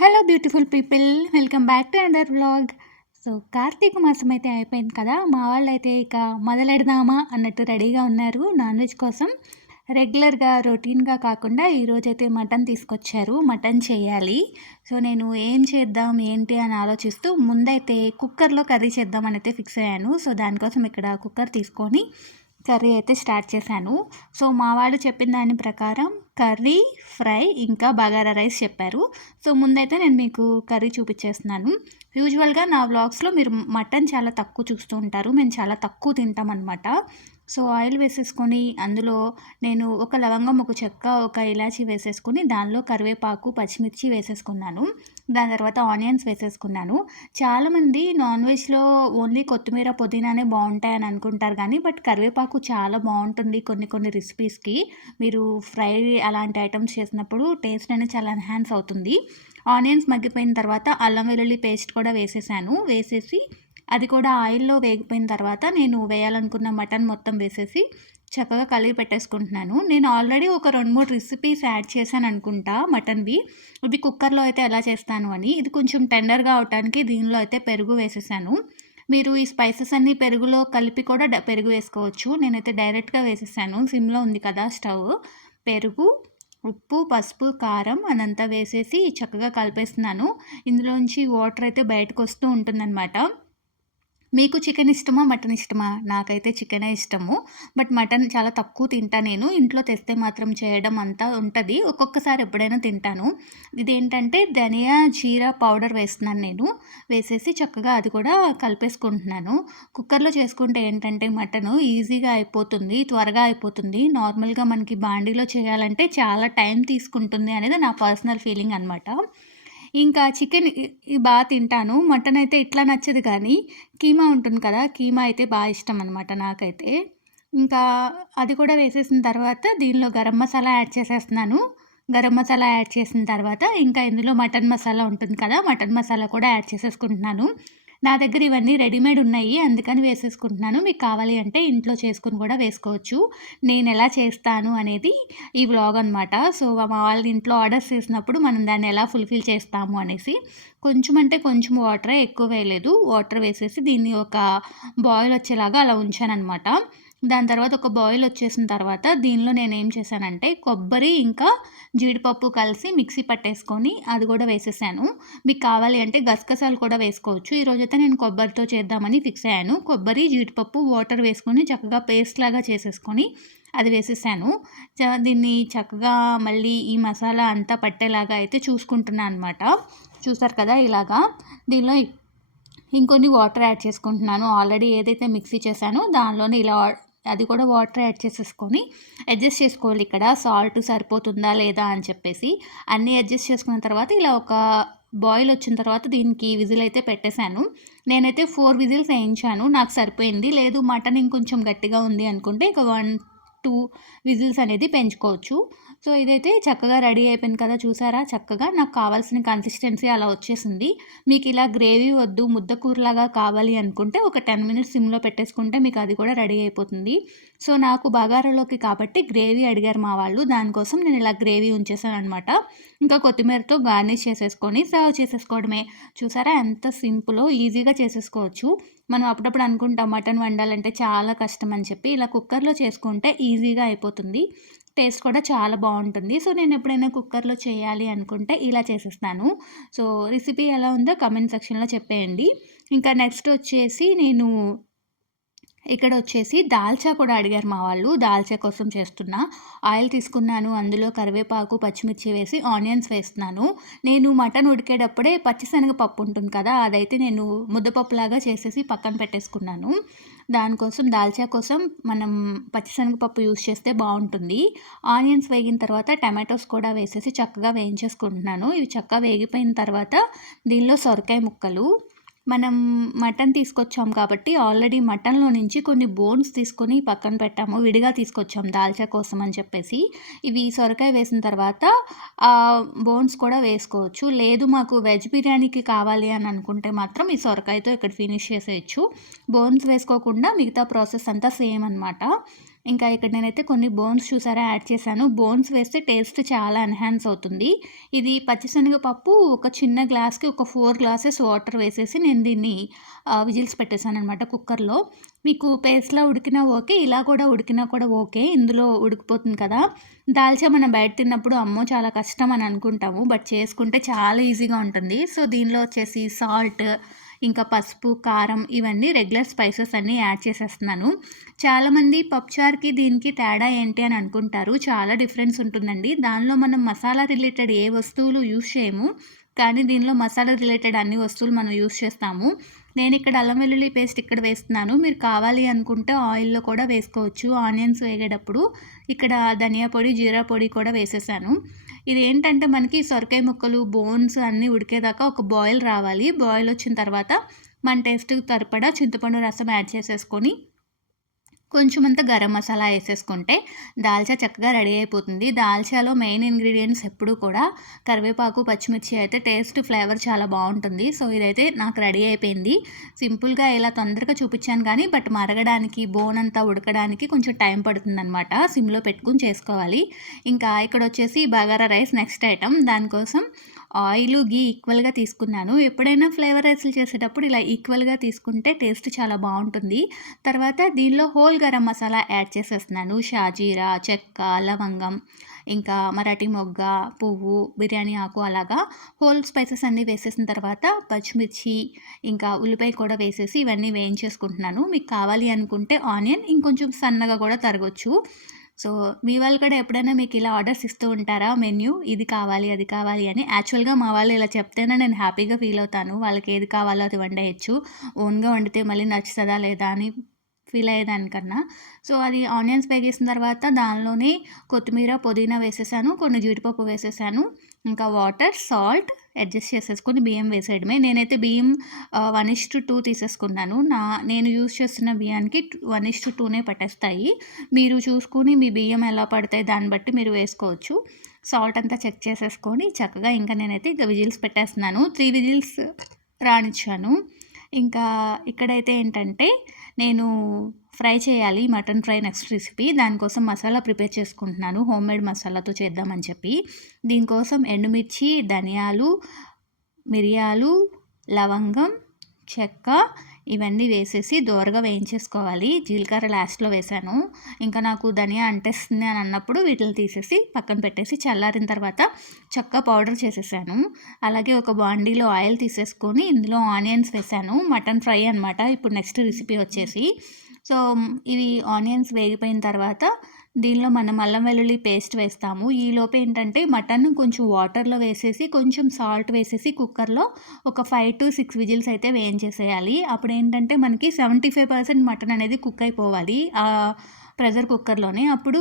Hello beautiful people, welcome back to another vlog. So Karthika మాసం అయితే అయిపోయింది కదా, మా వాళ్ళైతే ఇక మొదలెడదామా అన్నట్టు రెడీగా ఉన్నారు నాన్ వెజ్ కోసం. రెగ్యులర్గా రొటీన్గా కాకుండా ఈరోజైతే మటన్ తీసుకొచ్చారు, మటన్ చేయాలి. సో నేను ఏం చేద్దాం ఏంటి అని ఆలోచిస్తూ ముందైతే కుక్కర్లో కర్రీ చేద్దామని అయితే ఫిక్స్ అయ్యాను. సో దానికోసం ఇక్కడ కుక్కర్ తీసుకొని కర్రీ అయితే స్టార్ట్ చేశాను. సో మా వాళ్ళు చెప్పిన దాని ప్రకారం కర్రీ, ఫ్రై ఇంకా బగారా రైస్ చెప్పారు. సో ముందైతే నేను మీకు కర్రీ చూపించేస్తున్నాను. యూజువల్గా నా వ్లాగ్స్లో మీరు మటన్ చాలా తక్కువ చూస్తూ ఉంటారు, మేము చాలా తక్కువ తింటాం అనమాట. సో ఆయిల్ వేసేసుకొని అందులో నేను ఒక లవంగం, ఒక చెక్క, ఒక ఇలాచీ వేసేసుకుని దానిలో కరివేపాకు, పచ్చిమిర్చి వేసేసుకున్నాను. దాని తర్వాత ఆనియన్స్ వేసేసుకున్నాను. చాలామంది నాన్ వెజ్లో ఓన్లీ కొత్తిమీర, పుదీనానే బాగుంటాయని అనుకుంటారు కానీ బట్ కరివేపాకు చాలా బాగుంటుంది కొన్ని కొన్ని రెసిపీస్కి. మీరు ఫ్రై అలాంటి ఐటమ్స్ చేసినప్పుడు టేస్ట్ అనేది చాలా ఎన్హాన్స్ అవుతుంది. ఆనియన్స్ మగ్గిపోయిన తర్వాత అల్లం వెల్లుల్లి పేస్ట్ కూడా వేసేసి అది కూడా ఆయిల్లో వేగిపోయిన తర్వాత నేను వేయాలనుకున్న మటన్ మొత్తం వేసేసి చక్కగా కలిపి పెట్టేసుకుంటున్నాను. నేను ఆల్రెడీ ఒక 2-3 రెసిపీస్ యాడ్ చేశాను అనుకుంటా మటన్వి. ఇది కుక్కర్లో అయితే ఎలా చేస్తాను అని. ఇది కొంచెం టెండర్గా అవటానికి దీనిలో అయితే పెరుగు వేసేసాను. మీరు ఈ స్పైసెస్ అన్నీ పెరుగులో కలిపి కూడా పెరుగు వేసుకోవచ్చు. నేనైతే డైరెక్ట్గా వేసేసాను, సిమ్లో ఉంది కదా స్టవ్. పెరుగు, ఉప్పు, పసుపు, కారం అదంతా వేసేసి చక్కగా కలిపేస్తున్నాను. ఇందులోంచి వాటర్ అయితే బయటకు వస్తూ ఉంటుందన్నమాట. మీకు చికెన్ ఇష్టమా? మటన్ ఇష్టమా? నాకైతే చికెనే ఇష్టము. బట్ మటన్ చాలా తక్కువ తింటా నేను. ఇంట్లో తెస్తే మాత్రం చేయడం అంతా ఉంటది. ఒక్కొక్కసారి ఎప్పుడైనా తింటాను. ఇదేంటంటే ధనియా, జీరా పౌడర్ వేస్తున్నాను నేను. వేసేసి చక్కగా అది కూడా కలిపేసుకుంటున్నాను. కుక్కర్లో చేసుకుంటే ఏంటంటే మటను ఈజీగా అయిపోతుంది, త్వరగా అయిపోతుంది. నార్మల్గా మనకి బాండీలో చేయాలంటే చాలా టైం తీసుకుంటుంది అనేది నా పర్సనల్ ఫీలింగ్ అనమాట. ఇంకా చికెన్ బాగా తింటాను. మటన్ అయితే ఇట్లా నచ్చదు కానీ కీమా ఉంటుంది కదా, కీమా అయితే బాగా ఇష్టం అనమాట నాకైతే. ఇంకా అది కూడా వేసేసిన తర్వాత దీనిలో గరం మసాలా యాడ్ చేసేస్తున్నాను. గరం మసాలా యాడ్ చేసిన తర్వాత ఇంకా ఇందులో మటన్ మసాలా ఉంటుంది కదా, మటన్ మసాలా కూడా యాడ్ చేసేసుకుంటున్నాను. నా దగ్గర ఇవన్నీ రెడీమేడ్ ఉన్నాయి, అందుకని వేసేసుకుంటున్నాను. మీకు కావాలి అంటే ఇంట్లో చేసుకుని కూడా వేసుకోవచ్చు. నేను ఎలా చేస్తాను అనేది ఈ వ్లాగ్ అనమాట. సో మా వాళ్ళ ఇంట్లో ఆర్డర్స్ చేసినప్పుడు మనం దాన్ని ఎలా ఫుల్ఫిల్ చేస్తాము అనేసి. కొంచెం అంటే కొంచెం వాటరే, ఎక్కువ వేయలేదు. వాటర్ వేసేసి దీన్ని ఒక బాయిల్ వచ్చేలాగా అలా ఉంచాననమాట. దాని తర్వాత ఒక బాయిల్ వచ్చేసిన తర్వాత దీనిలో నేనేం చేశానంటే కొబ్బరి ఇంకా జీడిపప్పు కలిసి మిక్సీ పట్టేసుకొని అది కూడా వేసేసాను. మీకు కావాలి అంటే గసగసాలు కూడా వేసుకోవచ్చు. ఈరోజైతే నేను కొబ్బరితో చేద్దామని ఫిక్స్ అయ్యాను. కొబ్బరి, జీడిపప్పు, వాటర్ వేసుకొని చక్కగా పేస్ట్ లాగా చేసేసుకొని అది వేసేసాను. దీన్ని చక్కగా మళ్ళీ ఈ మసాలా అంతా పట్టేలాగా అయితే చూసుకుంటున్నాను అనమాట. చూసారు కదా ఇలాగా. దీనిలో ఇంకొన్ని వాటర్ యాడ్ చేసుకుంటున్నాను. ఆల్రెడీ ఏదైతే మిక్సీ చేశానో దానిలోనే ఇలా అది కూడా వాటర్ యాడ్ చేసేసుకొని అడ్జస్ట్ చేసుకోవాలి. ఇక్కడ సాల్ట్ సరిపోతుందా లేదా అని చెప్పేసి అన్నీ అడ్జస్ట్ చేసుకున్న తర్వాత ఇలా ఒక బాయిల్ వచ్చిన తర్వాత దీనికి విజిల్ అయితే పెట్టేశాను. నేనైతే 4 విజిల్స్ వేయించాను, నాకు సరిపోయింది. లేదు మటన్ ఇంకొంచెం గట్టిగా ఉంది అనుకుంటే ఇక 1-2 విజిల్స్ అనేది పెంచుకోవచ్చు. సో ఇదైతే చక్కగా రెడీ అయిపోయింది కదా, చూసారా చక్కగా నాకు కావాల్సిన కన్సిస్టెన్సీ అలా వచ్చేసింది. మీకు ఇలా గ్రేవీ వద్దు, ముద్దకూరలాగా కావాలి అనుకుంటే ఒక 10 మినిట్స్ సిమ్లో పెట్టేసుకుంటే మీకు అది కూడా రెడీ అయిపోతుంది. సో నాకు బగారాలోకి కాబట్టి గ్రేవీ అడిగారు మా వాళ్ళు, దానికోసం నేను ఇలా గ్రేవీ ఉంచేసాను అనమాట. ఇంకా కొత్తిమీరతో గార్నిష్ చేసేసుకొని సర్వ్ చేసేసుకోవడమే. చూసారా ఎంత సింపులో, ఈజీగా చేసేసుకోవచ్చు. మనం అప్పుడప్పుడు అనుకుంటాం మటన్ వండాలంటే చాలా కష్టం అని చెప్పి, ఇలా కుక్కర్లో చేసుకుంటే ఈజీగా అయిపోతుంది. టేస్ట్ కూడా చాలా బాగుంటుంది. సో నేను ఎప్పుడైనా కుక్కర్లో చేయాలి అనుకుంటే ఇలా చేసేస్తాను. సో రెసిపీ ఎలా ఉందో కమెంట్ సెక్షన్లో చెప్పేయండి. ఇంకా నెక్స్ట్ వచ్చేసి నేను ఇక్కడ వచ్చేసి దాల్చా కూడా అడిగారు మా వాళ్ళు. దాల్చా కోసం చేస్తున్నా. ఆయిల్ తీసుకున్నాను, అందులో కరివేపాకు, పచ్చిమిర్చి వేసి ఆనియన్స్ వేస్తున్నాను. నేను మటన్ ఉడికేటప్పుడే పచ్చిశనగపప్పు ఉంటుంది కదా, అదైతే నేను ముద్దపప్పులాగా చేసేసి పక్కన పెట్టేసుకున్నాను. దానికోసం దాల్చా కోసం మనం పచ్చిశనగపప్పు యూస్ చేస్తే బాగుంటుంది. ఆనియన్స్ వేగిన తర్వాత టమాటోస్ కూడా వేసేసి చక్కగా వేయించేసుకుంటున్నాను. ఇవి చక్కగా వేగిపోయిన తర్వాత దీనిలో సొరకాయ ముక్కలు, మనం మటన్ తీసుకొచ్చాం కాబట్టి ఆల్రెడీ మటన్లో నుంచి కొన్ని బోన్స్ తీసుకొని పక్కన పెట్టాము, విడిగా తీసుకొచ్చాం దాల్చా కోసం అని చెప్పేసి. ఇవి సొరకాయ వేసిన తర్వాత ఆ బోన్స్ కూడా వేసుకోవచ్చు. లేదు మాకు వెజ్ బిర్యానీకి కావాలి అని అనుకుంటే మాత్రం ఈ సొరకాయతో ఇక్కడ ఫినిష్ చేసేయచ్చు. బోన్స్ వేసుకోకుండా మిగతా ప్రాసెస్ అంతా సేమ్ అనమాట. ఇంకా ఇక్కడ నేనైతే కొన్ని బోన్స్ చూసారా యాడ్ చేశాను. బోన్స్ వేస్తే టేస్ట్ చాలా ఎన్హాన్స్ అవుతుంది. ఇది పచ్చిశనగపప్పు ఒక చిన్న గ్లాస్‌కి ఒక 4 గ్లాసెస్ వాటర్ వేసేసి నేను దీన్ని విజిల్స్ పెట్టేసాననమాట కుక్కర్‌లో. మీకు పేస్ట్‌లా ఉడికినా ఓకే. ఇలా కూడా ఉడికినా కూడా ఓకే. ఇందులో ఉడికిపోతుంది కదా! దాల్చా మనం బయట తిన్నప్పుడు అమ్మో! చాలా కష్టం అని అనుకుంటాము. బట్ చేసుకుంటే చాలా ఈజీగా ఉంటుంది. సో, దీనిలో వచ్చేసి సాల్ట్, ఇంకా పసుపు, కారం ఇవన్నీ రెగ్యులర్ స్పైసెస్ అన్నీ యాడ్ చేసేస్తున్నాను. చాలామంది పప్పుచారుకి దీనికి తేడా ఏంటి అని అనుకుంటారు. చాలా డిఫరెన్స్ ఉంటుందండి. దానిలో మనం మసాలా రిలేటెడ్ ఏ వస్తువులు యూజ్ చేయము. కానీ దీనిలో మసాలా రిలేటెడ్ అన్ని వస్తువులు మనం యూజ్ చేస్తాము. నేనిక్కడ అల్లం వెల్లుల్లి పేస్ట్ ఇక్కడ వేస్తున్నాను. మీరు కావాలి అనుకుంటే ఆయిల్‌లో కూడా వేసుకోవచ్చు. ఆనియన్స్ వేగేటప్పుడు ఇక్కడ ధనియా పొడి, జీరా పొడి కూడా వేసేసాను. ఇదేంటంటే మనకి సొరకాయ ముక్కలు, బోన్స్ అన్నీ ఉడికేదాకా ఒక బాయిల్ రావాలి. బాయిల్ వచ్చిన తర్వాత మన టేస్ట్‌కి సరిపడా చింతపండు రసం యాడ్ చేసేసుకొని కొంచెమంతా గరం మసాలా ఏసేసుకుంటే దాల్చా చక్కగా రెడీ అయిపోతుంది. దాల్చాలో మెయిన్ ఇంగ్రీడియెంట్స్ ఎప్పుడూ కూడా కరివేపాకు, పచ్చిమిర్చి అయితే టేస్ట్, ఫ్లేవర్ చాలా బావుంటుంది. సో, ఇదైతే నాకు రెడీ అయిపోయింది. సింపుల్‌గా ఇలా తొందరగా చూపిచ్చాను కానీ బట్ మరగడానికి, బోన్ అంతా ఉడకడానికి కొంచెం టైం పడుతుందనమాట. సిమ్‌లో పెట్టుకొని చేసుకోవాలి. ఇంకా ఇక్కడొచ్చేసి బగారా రైస్ నెక్స్ట్ ఐటెమ్. దానికోసం ఆయిలు, ఘీ ఈక్వల్‌గా తీసుకున్నాను. ఎప్పుడైనా ఫ్లేవర్ రైస్‌లు చేసేటప్పుడు ఇలా ఈక్వల్‌గా తీసుకుంటే టేస్ట్ చాలా బావుంటుంది. తర్వాత దీనిలో హోల్ గరం మసాలా యాడ్ చేసేస్తున్నాను. షాజీరా, చెక్క, లవంగం, ఇంకా మరాఠీ మొగ్గ, పువ్వు, బిర్యానీ ఆకు అలాగా హోల్ స్పైసెస్ అన్నీ వేసేసిన తర్వాత పచ్చిమిర్చి, ఇంకా ఉల్లిపాయ కూడా వేసేసి ఇవన్నీ వేయించేసుకుంటున్నాను. మీకు కావాలి అనుకుంటే ఆనియన్ ఇంకొంచెం సన్నగా కూడా తరగొచ్చు. సో, మీ వాళ్ళు కూడా ఎప్పుడైనా మీకు ఇలా ఆర్డర్స్ ఇస్తూ ఉంటారా? మెన్యూ ఇది కావాలి, అది కావాలి అని. యాక్చువల్‌గా మా వాళ్ళు ఇలా చెప్తేనే నేను హ్యాపీగా ఫీల్ అవుతాను. వాళ్ళకి ఏది కావాలో అది వండేయొచ్చు. ఓన్‌గా వండితే మళ్ళీ నచ్చుతదా లేదా అని ఫీల్ అయ్యేదానికన్నా. సో, అది ఆనియన్స్ వేగేసిన తర్వాత దానిలోనే కొత్తిమీర, పుదీనా వేసేసాను. కొన్ని జీడిపప్పు వేసేసాను. ఇంకా వాటర్, సాల్ట్ అడ్జస్ట్ చేసేసుకొని బియ్యం వేసేయడమే. నేనైతే బియ్యం 1:2 తీసేసుకున్నాను. నేను యూజ్ చేస్తున్న బియ్యానికి 1:2నే పట్టేస్తాయి. మీరు చూసుకొని మీ బియ్యం ఎలా పడతాయి దాన్ని బట్టి మీరు వేసుకోవచ్చు. సాల్ట్ అంతా చెక్ చేసేసుకొని చక్కగా ఇంకా నేనైతే ఇక విజిల్స్ పెట్టేస్తున్నాను. 3 విజిల్స్ రానిచ్చాను. ఇంకా ఇక్కడైతే ఏంటంటే నేను ఫ్రై చేయాలి. Mutton fry next recipe. దానికోసం మసాలా ప్రిపేర్ చేసుకుంటున్నాను. హోమ్‌మేడ్ మసాలాతో చేద్దామని చెప్పి. దీనికోసం ఎండుమిర్చి, ధనియాలు, మిరియాలు, లవంగం, చెక్క ఇవన్నీ వేసేసి దోరగా వేయించేసుకోవాలి. జీలకర్ర లాస్ట్‌లో వేశాను. ఇంకా నాకు ధనియా అంటేస్తుంది అని అన్నప్పుడు వీటిని తీసేసి పక్కన పెట్టేసి చల్లారిన తర్వాత చక్క పౌడర్ చేసేసాను. అలాగే ఒక బాండీలో ఆయిల్ తీసేసుకొని ఇందులో ఆనియన్స్ వేశాను. మటన్ ఫ్రై అనమాట. ఇప్పుడు నెక్స్ట్ రెసిపీ వచ్చేసి. సో, ఇవి ఆనియన్స్ వేగిపోయిన తర్వాత దీనిలో మనం అల్లం వెల్లుల్లి పేస్ట్ వేస్తాము. ఈలోపు ఏంటంటే మటన్ కొంచెం వాటర్‌లో వేసేసి కొంచెం సాల్ట్ వేసేసి కుక్కర్‌లో ఒక 5-6 విజిల్స్ అయితే వేయించేసేయాలి. అప్పుడేంటంటే మనకి 75% మటన్ అనేది కుక్ అయిపోవాలి. ప్రెషర్ కుక్కర్‌లోనే. అప్పుడు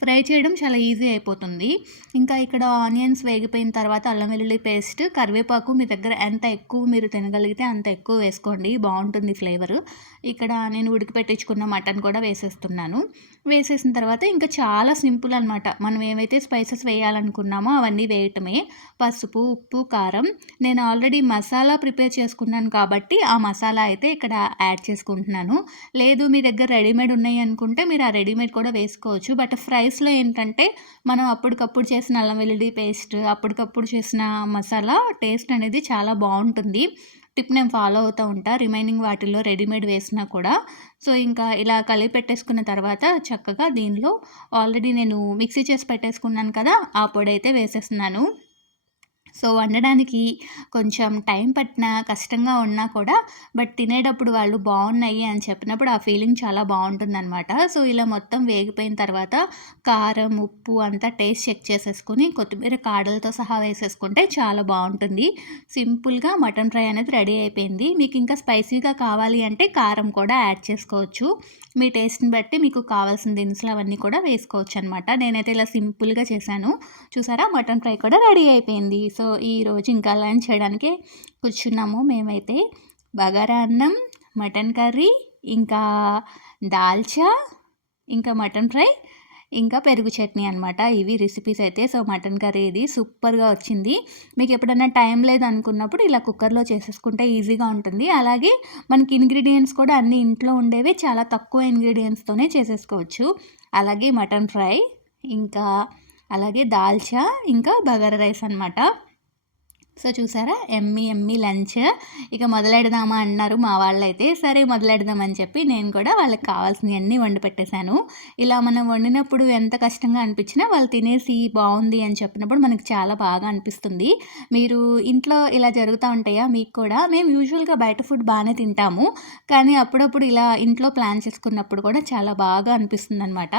ఫ్రై చేయడం చాలా ఈజీ అయిపోతుంది. ఇంకా ఇక్కడ ఆనియన్స్ వేగిపోయిన తర్వాత అల్లం వెల్లుల్లి పేస్ట్, కరివేపాకు మీ దగ్గర ఎంత ఎక్కువ మీరు తినగలిగితే అంత ఎక్కువ వేసుకోండి. బావుంటుంది ఫ్లేవరు. ఇక్కడ నేను ఉడికిపెట్టించుకున్న మటన్ కూడా వేసేస్తున్నాను. వేసేసిన తర్వాత ఇంకా చాలా సింపుల్ అనమాట. మనం ఏవైతే స్పైసెస్ వేయాలనుకున్నామో అవన్నీ వేయటమే. పసుపు, ఉప్పు, కారం. నేను ఆల్రెడీ మసాలా ప్రిపేర్ చేసుకున్నాను కాబట్టి ఆ మసాలా అయితే ఇక్కడ యాడ్ చేసుకుంటున్నాను. లేదు మీ దగ్గర రెడీమేడ్ ఉన్నాయి అనుకుంటే మీరు ఆ రెడీమేడ్ కూడా వేసుకోవచ్చు. బట్ ఫ్రైస్‌లో ఏంటంటే మనం అప్పటికప్పుడు చేసిన అల్లం వెల్లుల్లి పేస్ట్, అప్పటికప్పుడు చేసిన మసాలా టేస్ట్ అనేది చాలా బావుంటుంది. టిప్ నేను ఫాలో అవుతూ ఉంటా. రిమైనింగ్ వాటిల్లో రెడీమేడ్ వేసినా కూడా. సో, ఇంకా ఇలా కలిపి పెట్టేసుకున్న తర్వాత చక్కగా దీనిలో ఆల్రెడీ నేను మిక్సీ చేసి పెట్టేసుకున్నాను కదా! ఆ పొడైతే వేసేస్తున్నాను. సో, వండడానికి కొంచెం టైం పట్టినా, కష్టంగా ఉన్నా కూడా బట్ తినేటప్పుడు వాళ్ళు బావున్నాయి అని చెప్పినప్పుడు ఆ ఫీలింగ్ చాలా బావుంటుందనమాట. సో, ఇలా మొత్తం వేగిపోయిన తర్వాత కారం, ఉప్పు అంతా టేస్ట్ చెక్ చేసేసుకొని కొత్తిమీర కాడలతో సహా వేసేసుకుంటే చాలా బావుంటుంది. సింపుల్‌గా మటన్ ఫ్రై అనేది రెడీ అయిపోయింది. మీకు ఇంకా స్పైసీగా కావాలి అంటే కారం కూడా యాడ్ చేసుకోవచ్చు. మీ టేస్ట్‌ని బట్టి మీకు కావాల్సిన దినుసులు అవన్నీ కూడా వేసుకోవచ్చనమాట. నేనైతే ఇలా సింపుల్‌గా చేశాను. చూసారా మటన్ ఫ్రై కూడా రెడీ అయిపోయింది. సో, ఈరోజు ఇంకా లంచ్ చేయడానికే కూర్చున్నాము మేమైతే. బగారా అన్నం, మటన్ కర్రీ, ఇంకా దాల్చా, ఇంకా మటన్ ఫ్రై, ఇంకా పెరుగు చట్నీ అనమాట. ఇవి రెసిపీస్ అయితే. సో, మటన్ కర్రీ ఇది సూపర్‌గా వచ్చింది. మీకు ఎప్పుడన్నా టైం లేదనుకున్నప్పుడు ఇలా కుక్కర్‌లో చేసేసుకుంటే ఈజీగా ఉంటుంది. అలాగే మనకి ఇంగ్రీడియెంట్స్ కూడా అన్నీ ఇంట్లో ఉండేవే, చాలా తక్కువ ఇంగ్రీడియెంట్స్‌తోనే చేసేసుకోవచ్చు. అలాగే మటన్ ఫ్రై, ఇంకా అలాగే దాల్చా, ఇంకా బగారా రైస్ అనమాట. సో, చూసారా యమ్మీ యమ్మీ లంచ్. ఇక మొదలెడదామా అన్నారు మా వాళ్ళైతే. సరే మొదలెడదామని చెప్పి నేను కూడా వాళ్ళకి కావాల్సినవన్నీ వండి పెట్టేశాను. ఇలా మనం వండినప్పుడు ఎంత కష్టంగా అనిపించినా వాళ్ళు తినేసి బాగుంది అని చెప్పినప్పుడు మనకు చాలా బాగా అనిపిస్తుంది. మీరు ఇంట్లో ఇలా జరుగుతూ ఉంటాయా మీకు కూడా? మేము యూజువల్‌గా బయట ఫుడ్ బాగానే తింటాము. కానీ అప్పుడప్పుడు ఇలా ఇంట్లో ప్లాన్ చేసుకున్నప్పుడు కూడా చాలా బాగా అనిపిస్తుందనమాట.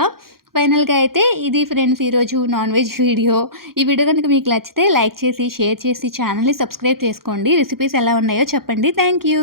ఫైనల్‌గా అయితే ఇది ఫ్రెండ్స్ ఈరోజు నాన్ వెజ్ వీడియో. ఈ వీడియో కనుక మీకు నచ్చితే లైక్ చేసి, షేర్ చేసి ఛానల్‌ని సబ్స్క్రైబ్ చేసుకోండి. రెసిపీస్ ఎలా ఉన్నాయో చెప్పండి. Thank you.